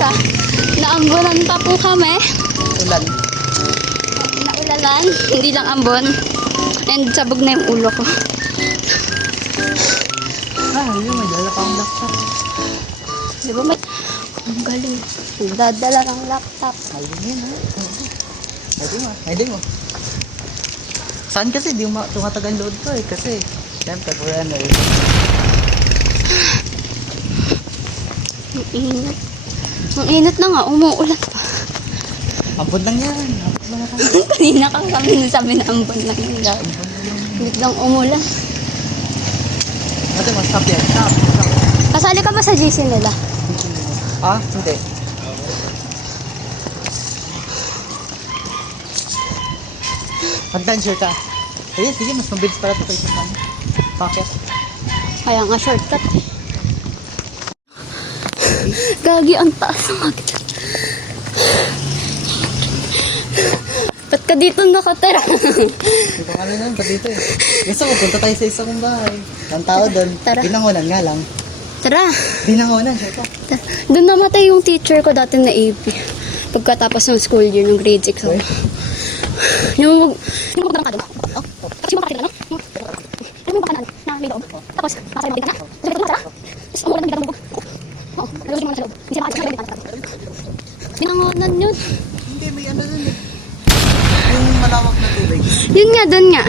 siya. Naambunan pa po kami. Ulan. Naulalan. Hindi lang ambon. And sabog na yung ulo ko. Yun, may dala pa ang laptop. Di ba may... Ang galing. Nagdadala ng laptop. Ayun yun, ha? Pwede mo. Saan kasi? Di mo tumatagal load ko eh. Kasi, siyempre, foreigner. Ang init. Ang init na nga. Umuulan pa. Ambon lang yan. Kanina kami nasabi na ambon lang yung daw. Biglang umulan. Ate, stop yan. Stop. Kasali ka ba sa GC nila? Hindi. Adventure ka. Sige, mas mabilis para ito kaysa kami. Bakit? Kaya nga shortcut. Gagi, ang taas ng agad. Ba't ka dito nakatira? Hindi ko ano nun, pa dito eh. Gusto ko, punta tayo sa isang bahay. Ang tao doon, Tara. binangonan nga lang. Tara. Binangonan, siya. Doon namatay yung teacher ko dati na AP. Pagkatapos ng school year ng grade 6 ako. Yung magdang ka doon. Tapos yung makakita, no? Alam mo ba ka na may loob? Tapos, nakasaya makita ka na. Sabi ko, tara. Tapos, umulan ng bigatong ko. Oo, nalulog mo na sa loob. Hindi siya makakita ka na. Binangonan yun. Hindi, may ano dun eh. Yung malawak na tubig. Yun nga, doon nga.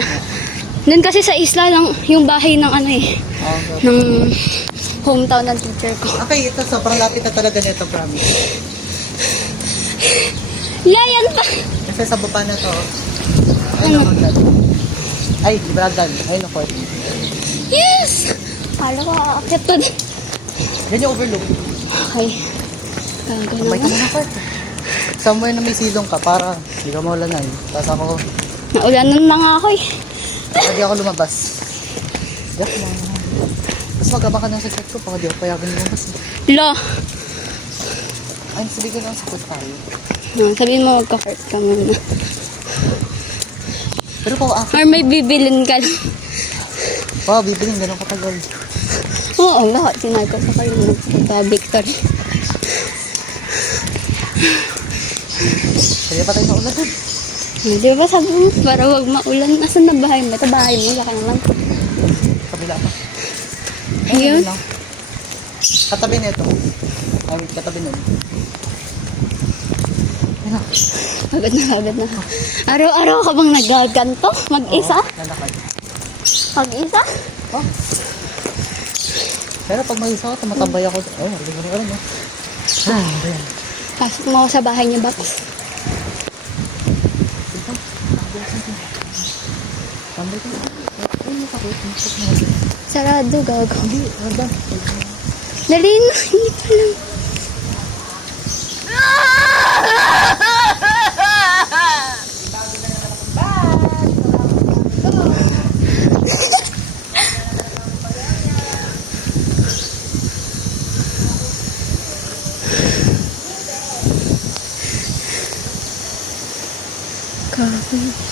Doon kasi sa isla lang yung bahay ng ano eh. Okay. Ng hometown ng teacher ko. Okay, ito sobrang lapit na talaga nito, promise. Yan pa! Kasi sa baba na to. Ano? Ay, Bragan. Ay, naku. Yes! Kala ko aakyat to din. Yan yung overlook. Okay. Gaga May naman. tama na part. Somewhere na may silong ka para hindi ka maulanan. Tapos ako, Naulanan na nga ako eh. hindi ako lumabas. Yak lang. Tapos magkaba ka na sa chat ko, baka di ako payagan lumabas. Lo! Ay, sabi ko lang sakot tayo. No, sabihin mo magka-heart ka muna. Pero kung ako, Or may bibilin ka lang. bibiling ganun katagal. Oo, lahat. Sinabi ko sa kayo nagka-victory. Kaya pa tayo na ulan dun. Di ba sabi mo, para wag maulan. Asan na bahay mo? Ito bahay mo, laki naman. Kabila pa. Ayun. lang. Katabi nito. Ay, katabi nun. Ayun na. Agad na. Araw-araw ka bang nagaganto? Mag-isa? Lalakad. Mag-isa? Oh. Pero pag mag-isa ako, tumatambay ako. Oh, hindi ko rin alam eh. Ayan. Pasok mo ako sa bahay niya, Bax. Tambay ko. Ay, nakakit. Sarado, gago. Hindi, harda. Dali na, hindi pa lang. Gago.